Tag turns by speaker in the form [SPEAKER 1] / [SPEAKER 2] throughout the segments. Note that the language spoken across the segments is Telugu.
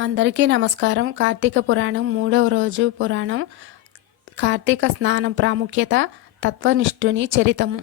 [SPEAKER 1] అందరికీ నమస్కారం. కార్తీక పురాణం మూడవ రోజు పురాణం. కార్తీక స్నానం ప్రాముఖ్యత తత్వనిష్ఠుని చరితము.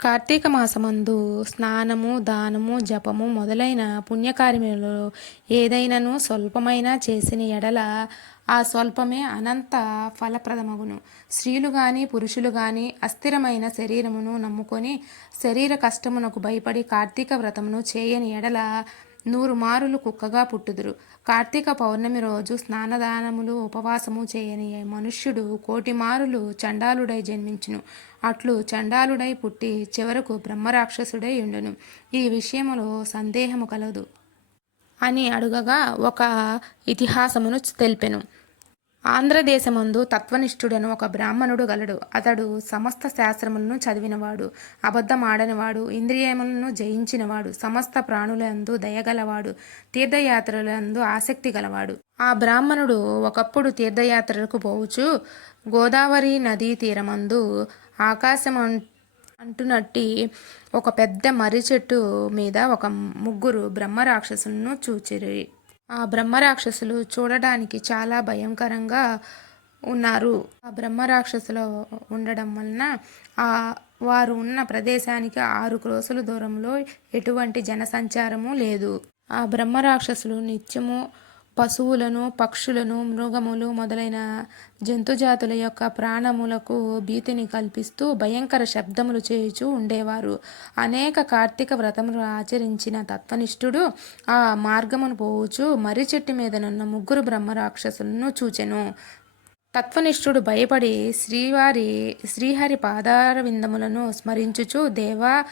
[SPEAKER 1] కార్తీక మాసమందు స్నానము దానము జపము మొదలైన పుణ్యకార్యములలో ఏదైనను స్వల్పమైన చేసిన ఎడల ఆ స్వల్పమే అనంత ఫలప్రదమగును. స్త్రీలు గాని పురుషులు గాని అస్థిరమైన శరీరమును నమ్ముకొని శరీర కష్టమునకు భయపడి కార్తీక వ్రతమును చేయని ఎడల నూరు మారులు కుక్కగా పుట్టుదురు. కార్తీక పౌర్ణమి రోజు స్నానదానములు ఉపవాసము చేయని మనుష్యుడు కోటి మారులు చండాలుడై జన్మించును. అట్లు చండాలుడై పుట్టి చివరకు బ్రహ్మరాక్షసుడై ఉండును. ఈ విషయములో సందేహము కలదు. అని అడుగగా ఒక ఇతిహాసమును తెలిపెను. ఆంధ్రదేశమందు తత్వనిష్ఠుడను ఒక బ్రాహ్మణుడు గలడు. అతడు సమస్త శాస్త్రములను చదివినవాడు అబద్ధమాడనివాడు ఇంద్రియములను జయించినవాడు సమస్త ప్రాణులందు దయగలవాడు తీర్థయాత్రలందు ఆసక్తి గలవాడు. ఆ బ్రాహ్మణుడు ఒకప్పుడు తీర్థయాత్రలకు పోవచ్చు గోదావరి నదీ తీరమందు ఆకాశం అంటునట్టి ఒక పెద్ద మర్రి చెట్టు మీద ఒక ముగ్గురు బ్రహ్మరాక్షసులను చూచిరి. ఆ బ్రహ్మరాక్షసులు చూడడానికి చాలా భయంకరంగా ఉన్నారు. ఆ బ్రహ్మరాక్షసులు ఉండడం వలన ఆ వారు ఉన్న ప్రదేశానికి ఆరు క్రోసుల దూరంలో ఎటువంటి జనసంచారము లేదు. ఆ బ్రహ్మరాక్షసులు నిత్యము పశువులను పక్షులను మృగములు మొదలైన జంతుజాతుల యొక్క ప్రాణములకు భీతిని కల్పిస్తూ భయంకర శబ్దములు చేయుచూ ఉండేవారు. అనేక కార్తీక వ్రతములు ఆచరించిన తత్వనిష్ఠుడు ఆ మార్గమును పోవుచు మర్రి చెట్టు మీదనున్న ముగ్గురు బ్రహ్మరాక్షసులను చూచెను. తత్వనిష్ఠుడు భయపడి శ్రీవారి శ్రీహరి పాదార విందములను స్మరించుచు దేవా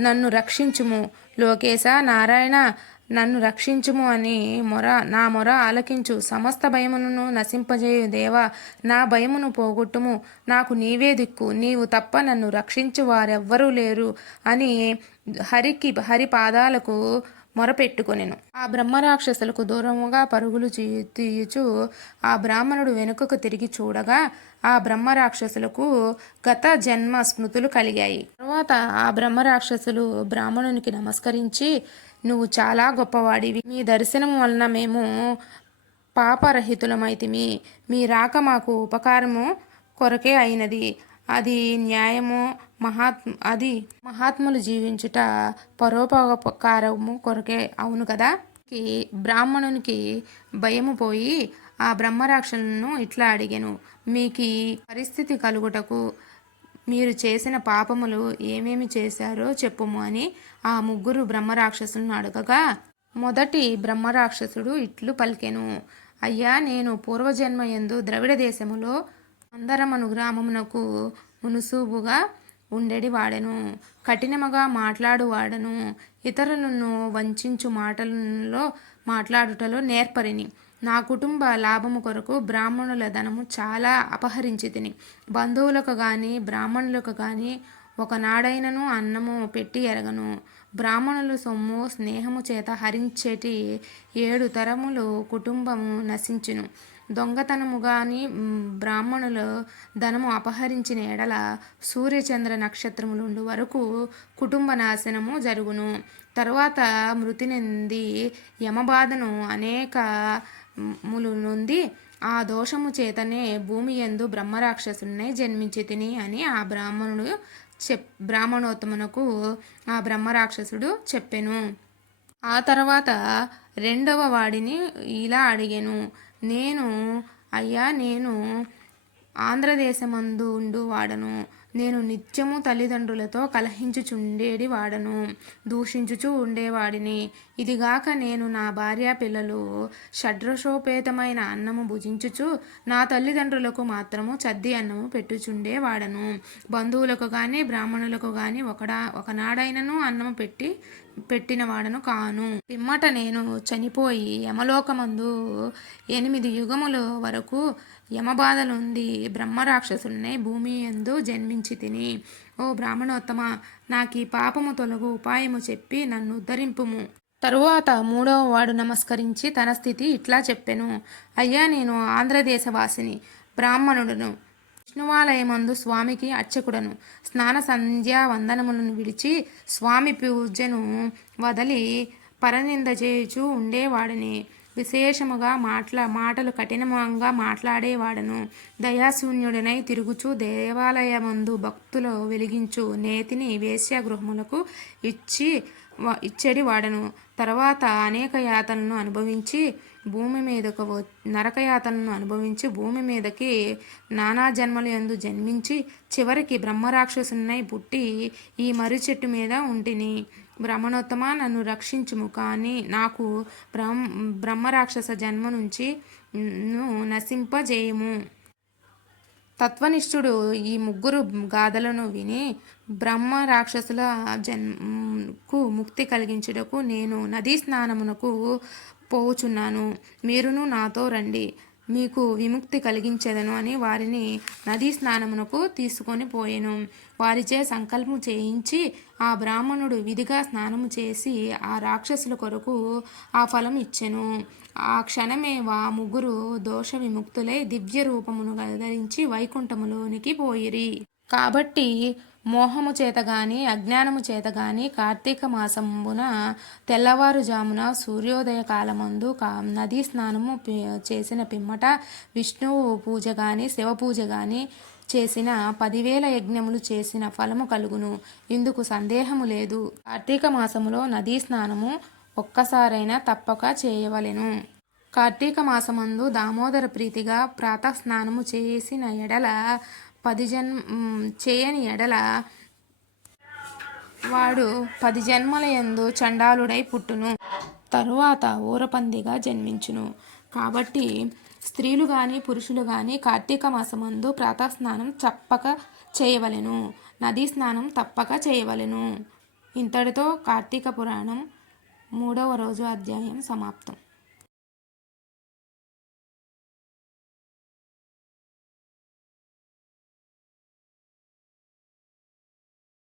[SPEAKER 1] నన్ను రక్షించుము. లోకేశ నారాయణ నన్ను రక్షించుము అని మొర నా మొర ఆలకించు. సమస్త భయమును నశింపజేయు దేవా. నా భయమును పోగొట్టుము. నాకు నీవే దిక్కు. నీవు తప్ప నన్ను రక్షించు వారెవ్వరూ లేరు అని హరికి హరి పాదాలకు మొరపెట్టుకొనెను ఆ బ్రహ్మరాక్షసులకు దూరముగా పరుగులు తీయుచు ఆ బ్రాహ్మణుడు వెనుకకు తిరిగి చూడగా ఆ బ్రహ్మరాక్షసులకు గత జన్మ స్మృతులు కలిగాయి. తర్వాత ఆ బ్రహ్మరాక్షసులు బ్రాహ్మణునికి నమస్కరించి నువ్వు చాలా గొప్పవాడివి. మీ దర్శనం వలన మేము పాపరహితులమైతిమి. మీ రాక మాకు ఉపకారము కొరకే అయినది. అది న్యాయము మహాత్ అది మహాత్ములు జీవించుట పరోపకారము కొరకే అవును కదా? బ్రాహ్మణునికి భయము పోయి ఆ బ్రహ్మరాక్షలను ఇట్లా అడిగాను. మీకు పరిస్థితి కలుగుటకు మీరు చేసిన పాపములు ఏమేమి చేశారో చెప్పుము అని ఆ ముగ్గురు బ్రహ్మరాక్షసులను అడగగా మొదటి బ్రహ్మరాక్షసుడు ఇట్లు పలికెను. అయ్యా నేను పూర్వజన్మ ఎందు ద్రవిడ దేశములో అందరమను గ్రామమునకు మునుసుబుగా ఉండేడి వాడెను. కఠినముగా మాట్లాడువాడను ఇతరులను వంచు మాటలలో మాట్లాడుటలో నేర్పరిని. నా కుటుంబ లాభము కొరకు బ్రాహ్మణుల ధనము చాలా అపహరించి తిని బంధువులకు కానీ బ్రాహ్మణులకు కానీ ఒకనాడైనను అన్నము పెట్టి ఎరగను. బ్రాహ్మణులు సొమ్ము స్నేహము చేత హరించేటి ఏడు తరములు కుటుంబము నశించును. దొంగతనము కానీ బ్రాహ్మణులు ధనము అపహరించిన ఎడల సూర్యచంద్ర నక్షత్రములుండు వరకు కుటుంబ నాశనము జరుగును. తరువాత మృతి నుండి యమబాధను అనేక ములు నుండి ఆ దోషము చేతనే భూమి ఎందు బ్రహ్మరాక్షసునే జన్మించి తిని అని ఆ బ్రాహ్మణుడు చెప్ బ్రాహ్మణోత్తమునకు ఆ బ్రహ్మరాక్షసుడు చెప్పెను. ఆ తర్వాత రెండవ వాడిని ఇలా అడిగాను. నేను అయ్యా నేను ఆంధ్రదేశమందు ఉండు వాడను నేను నిత్యము తల్లిదండ్రులతో కలహించుచుండేడి వాడను దూషించుచు ఉండేవాడిని. ఇదిగాక నేను నా భార్య పిల్లలు షడ్రశోపేతమైన అన్నము భుజించుచు నా తల్లిదండ్రులకు మాత్రము చద్ది అన్నము పెట్టుచుండేవాడను బంధువులకు కానీ బ్రాహ్మణులకు కానీ ఒకడా ఒకనాడైనను అన్నము పెట్టి పెట్టిన వాడను కాను. పిమ్మట నేను చనిపోయి యమలోకమందు ఎనిమిది యుగముల వరకు యమబాధలుంది బ్రహ్మరాక్షసుల్ని భూమి ఎందు జన్మించి తిని ఓ బ్రాహ్మణోత్తమ నాకీ పాపము తొలగు ఉపాయము చెప్పి నన్ను ఉద్ధరింపుము. తరువాత మూడవ వాడు నమస్కరించి తన స్థితి ఇట్లా చెప్పెను. అయ్యా నేను ఆంధ్రదేశవాసిని బ్రాహ్మణుడును. విష్ణువాలయమందు స్వామికి అర్చకుడను. స్నాన సంధ్యా వందనములను విడిచి స్వామి పూజను వదలి పరనింద చేయుచూ ఉండేవాడిని. విశేషముగా మాట్లా మాటలు కఠినంగా మాట్లాడేవాడను. దయాశూన్యుడనై తిరుగుచు దేవాలయమందు భక్తులు వెలిగించు నేతిని వేశ్యాగృహములకు ఇచ్చి ఇచ్చడి వాడను తర్వాత అనేక యాతనలను అనుభవించి భూమి మీదకు నరకయాతలను అనుభవించి భూమి మీదకి నానా జన్మలు యందు జన్మించి చివరికి బ్రహ్మరాక్షసునై పుట్టి ఈ మర్రి చెట్టు మీద ఉంటిని. బ్రహ్మణోత్తమ నన్ను రక్షించుము కానీ నాకు బ్రహ్మ బ్రహ్మరాక్షస జన్మ నుంచి నశింపజేయము. తత్వనిష్ఠుడు ఈ ముగ్గురు గాథలను విని బ్రహ్మ రాక్షసుల జన్మకు ముక్తి కలిగించుటకు నేను నదీ స్నానమునకు పోవుచున్నాను. మీరును నాతో రండి. మీకు విముక్తి కలిగించెదను అని వారిని నదీ స్నానమునకు తీసుకొని పోయెను. వారిచే సంకల్పం చేయించి ఆ బ్రాహ్మణుడు విధిగా స్నానము చేసి ఆ రాక్షసుల కొరకు ఆ ఫలం ఇచ్చెను. ఆ క్షణమే వా ముగ్గురు దోష విముక్తులై దివ్య రూపమును ధరించి వైకుంఠములోనికి పోయిరి. కాబట్టి మోహము చేత గాని అజ్ఞానము చేత గాని కార్తీక మాసమున తెల్లవారుజామున సూర్యోదయ కాలమందు కా నదీ స్నానము చేసిన పిమ్మట విష్ణువు పూజ గాని శివ పూజ గాని చేసిన పదివేల యజ్ఞములు చేసిన ఫలము కలుగును. ఇందుకు సందేహము లేదు. కార్తీక మాసములో నదీ స్నానము ఒక్కసారైనా తప్పక చేయవలెను. కార్తీక మాసమందు దామోదర ప్రీతిగా ప్రాత స్నానము చేసిన ఎడల పది జన్ చేయని ఎడల వాడు పది జన్మల యందు చండాలుడై పుట్టును. తరువాత ఊరపందిగా జన్మించును. కాబట్టి స్త్రీలు కానీ పురుషులు కానీ కార్తీక మాసమందు ప్రాతస్నానం తప్పక చేయవలెను. నదీ స్నానం తప్పక చేయవలెను. ఇంతటితో కార్తీక పురాణం మూడవ రోజు అధ్యాయం సమాప్తం.